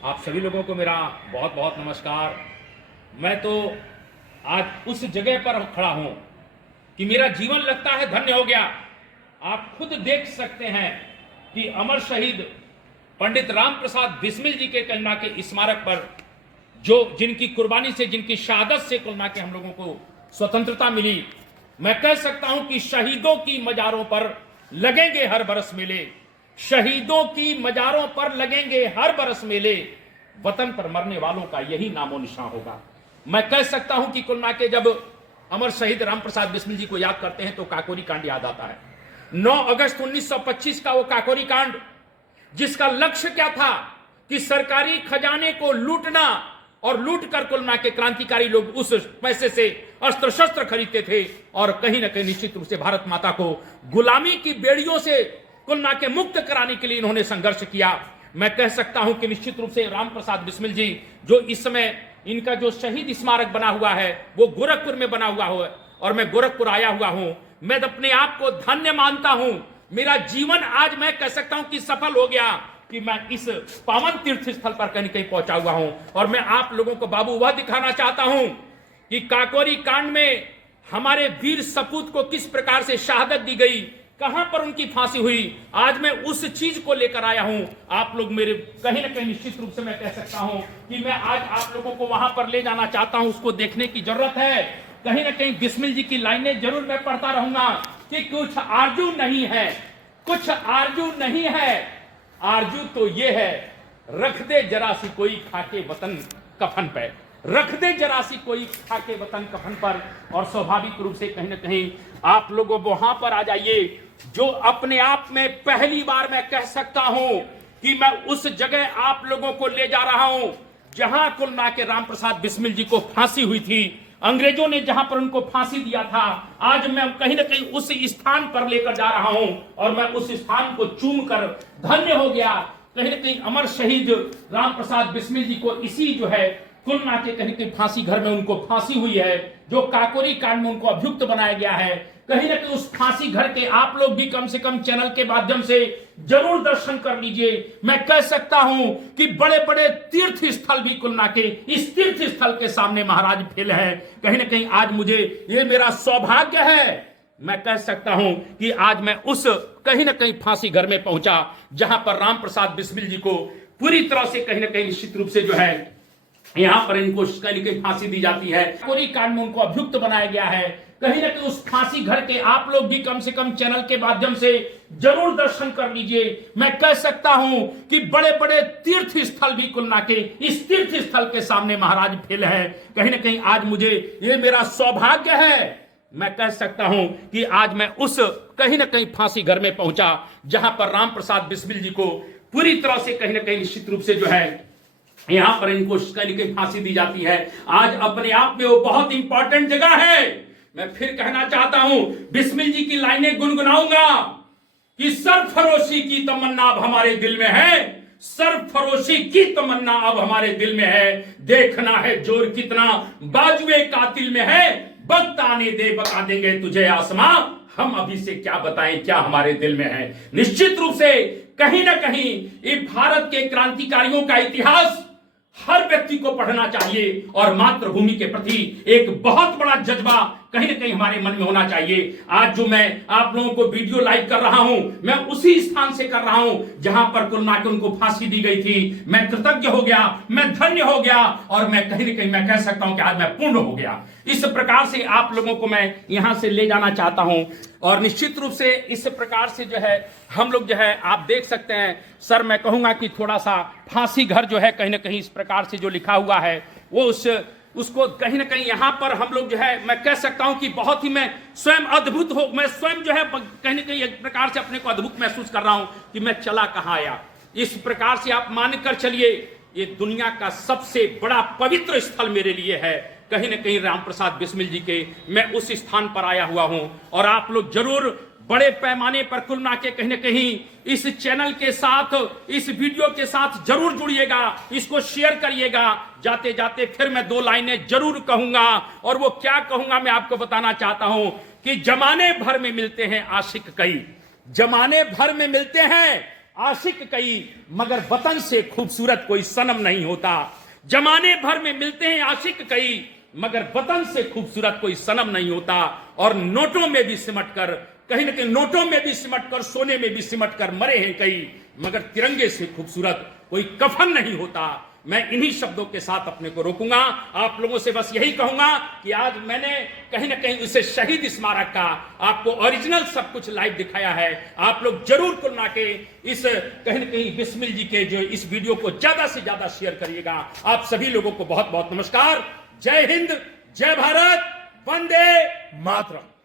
आप सभी लोगों को मेरा बहुत बहुत नमस्कार। मैं तो आज उस जगह पर खड़ा हूं कि मेरा जीवन लगता है धन्य हो गया। आप खुद देख सकते हैं कि अमर शहीद पंडित राम प्रसाद बिस्मिल जी के कलमा के स्मारक पर जो जिनकी कुर्बानी से, जिनकी शहादत से कलमा के हम लोगों को स्वतंत्रता मिली, मैं कह सकता हूं कि शहीदों की मजारों पर लगेंगे हर बरस मेले, शहीदों की मजारों पर लगेंगे हर बरस मेले, वतन पर मरने वालों का यही नामो निशान होगा। मैं कह सकता हूं कि कुल मिला के जब अमर शहीद राम प्रसाद बिस्मिल जी को याद करते हैं तो काकोरी कांड याद आता है। 9 अगस्त 1925 का वो काकोरी कांड, जिसका लक्ष्य क्या था कि सरकारी खजाने को लूटना, और लूट कर कुल मिला के क्रांतिकारी लोग उस पैसे से अस्त्र शस्त्र खरीदते थे और कहीं ना कहीं निश्चित रूप से भारत माता को गुलामी की बेड़ियों से कुल मिला के मुक्त कराने के लिए इन्होंने संघर्ष किया। मैं कह सकता हूं कि निश्चित रूप से राम प्रसाद बिस्मिल जी, जो इस समय इनका जो शहीद स्मारक बना हुआ है वो गोरखपुर में बना हुआ है और मैं गोरखपुर आया हुआ हूं, मैं अपने आप को धन्य मानता हूं। मेरा जीवन आज मैं कह सकता हूं कि सफल हो गया कि मैं इस पावन तीर्थ स्थल पर कहीं कहीं पहुंचा हुआ हूं। और मैं आप लोगों को बाबू वह दिखाना चाहता हूं कि काकोरी कांड में हमारे वीर सपूत को किस प्रकार से शहादत दी गई, कहां पर उनकी फांसी हुई, आज मैं उस चीज को लेकर आया हूं। आप लोग मेरे कहीं ना कहीं निश्चित रूप से मैं कह सकता हूं कि मैं आज आप लोगों को वहां पर ले जाना चाहता हूं, उसको देखने की जरूरत है। कहीं ना कहीं बिस्मिल जी की लाइनें जरूर मैं पढ़ता रहूंगा कि कुछ आरजू नहीं है, कुछ आरजू नहीं है, आरजू तो ये है, रख दे जरा सी कोई खाके वतन कफन पे, रख दे जरा सी कोई खाके वतन कफन पर। और स्वाभाविक रूप से कहीं ना कहीं आप लोगों वहां पर आ जाइए, जो अपने आप में पहली बार मैं कह सकता हूं कि मैं उस जगह आप लोगों को ले जा रहा हूं जहां कुल मिला के राम प्रसाद बिस्मिल जी को फांसी हुई थी, अंग्रेजों ने जहां पर उनको फांसी दिया था। आज मैं कहीं ना कहीं उस स्थान पर लेकर जा रहा हूं और मैं उस स्थान को चूम कर धन्य हो गया। कहीं ना कहीं अमर शहीद राम प्रसाद बिस्मिल जी को इसी जो है कुल मिला के कहीं कहीं फांसी घर में उनको फांसी हुई है, जो काकोरी कांड में उनको अभियुक्त बनाया गया है। कहीं ना कहीं उस फांसी घर के आप लोग भी कम से कम चैनल के माध्यम से जरूर दर्शन कर लीजिए। मैं कह सकता हूं कि बड़े बड़े तीर्थ स्थल भी कुल मिला के इस तीर्थ स्थल के सामने महाराज फेल है। कहीं ना कहीं आज मुझे ये मेरा सौभाग्य है, मैं कह सकता हूं कि आज मैं उस कहीं ना कहीं फांसी घर में पहुंचा जहां पर राम प्रसाद बिस्मिल जी को पूरी तरह से कहीं ना कहीं निश्चित रूप से जो है यहां पर इनको कहीं कहीं फांसी दी जाती है, काकोरी कांड में उनको अभियुक्त बनाया गया है। कहीं ना कहीं उस फांसी घर के आप लोग भी कम से कम चैनल के माध्यम से जरूर दर्शन कर लीजिए। मैं कह सकता हूं कि बड़े बड़े तीर्थ स्थल भी कुल मिला के इस तीर्थ स्थल के सामने महाराज फेल है। कहीं ना कहीं आज मुझे ये मेरा सौभाग्य है, मैं कह सकता हूं कि आज मैं उस कहीं ना कहीं फांसी घर में पहुंचा जहां पर राम प्रसाद बिस्मिल जी को पूरी तरह से कहीं ना कहीं निश्चित रूप से जो है यहां पर इनको कहीं कहीं फांसी दी जाती है। आज अपने आप में वो बहुत इंपॉर्टेंट जगह है। मैं फिर कहना चाहता हूं, बिस्मिल जी की लाइनें गुनगुनाऊंगा कि सरफरोशी की तमन्ना अब हमारे दिल में है, सरफरोशी की तमन्ना अब हमारे दिल में है, देखना है जोर कितना बाजुए कातिल में है, वक्त आने दे बता देंगे तुझे आसमां, हम अभी से क्या बताएं क्या हमारे दिल में है। निश्चित रूप से कहीं ना कहीं ये भारत के क्रांतिकारियों का इतिहास हर व्यक्ति को पढ़ना चाहिए और मातृभूमि के प्रति एक बहुत बड़ा जज्बा कहीं ना कहीं हमारे मन में होना चाहिए। आज जो मैं आप लोगों को वीडियो लाइव कर रहा हूं, मैं उसी स्थान से कर रहा हूं जहां पर कुल मिला के उनको फांसी दी गई थी। मैं कृतज्ञ हो गया, मैं धन्य हो गया और मैं कहीं ना कहीं मैं कह सकता हूं कि आज मैं पूर्ण हो गया। इस प्रकार से आप लोगों को मैं यहां से ले जाना चाहता हूं और निश्चित रूप से इस प्रकार से जो है हम लोग जो है आप देख सकते हैं। सर मैं कहूंगा कि थोड़ा सा फांसी घर जो है कहीं ना कहीं इस प्रकार से जो लिखा हुआ है वो उसको कहीं ना कहीं यहां पर हम लोग जो है मैं कह सकता हूं कि बहुत ही मैं स्वयं अद्भुत हो, मैं स्वयं जो है कहीं ना कहीं एक प्रकार से अपने को अद्भुत महसूस कर रहा हूं कि मैं चला कहां आया। इस प्रकार से आप मान कर चलिए ये दुनिया का सबसे बड़ा पवित्र स्थल मेरे लिए है। कहीं ना कहीं राम प्रसाद बिस्मिल जी के मैं उस स्थान पर आया हुआ हूं और आप लोग जरूर बड़े पैमाने पर कुल मिला के कहीं ना कहीं इस चैनल के साथ, इस वीडियो के साथ जरूर जुड़िएगा, इसको शेयर करिएगा। जाते जाते फिर मैं 2 लाइनें जरूर कहूंगा और वो क्या कहूंगा मैं आपको बताना चाहता हूं कि जमाने भर में मिलते हैं आशिक कई, जमाने भर में मिलते हैं आशिक कई, मगर वतन से खूबसूरत कोई सनम नहीं होता। जमाने भर में मिलते हैं आशिक कई, मगर वतन से खूबसूरत कोई सनम नहीं होता। और नोटों में भी सिमट कर, कहीं ना कहीं नोटों में भी सिमट कर, सोने में भी सिमट कर मरे हैं कई, मगर तिरंगे से खूबसूरत कोई कफन नहीं होता। मैं इन्हीं शब्दों के साथ अपने को रोकूंगा। आप लोगों से बस यही कहूंगा कि आज मैंने कहीं ना कहीं उसे शहीद स्मारक का आपको ओरिजिनल सब कुछ लाइव दिखाया है। आप लोग जरूर तुलना के इस कहीं ना कहीं बिस्मिल जी के जो इस वीडियो को ज्यादा से ज्यादा शेयर करिएगा। आप सभी लोगों को बहुत बहुत नमस्कार। जय हिंद, जय भारत, वंदे मातरम।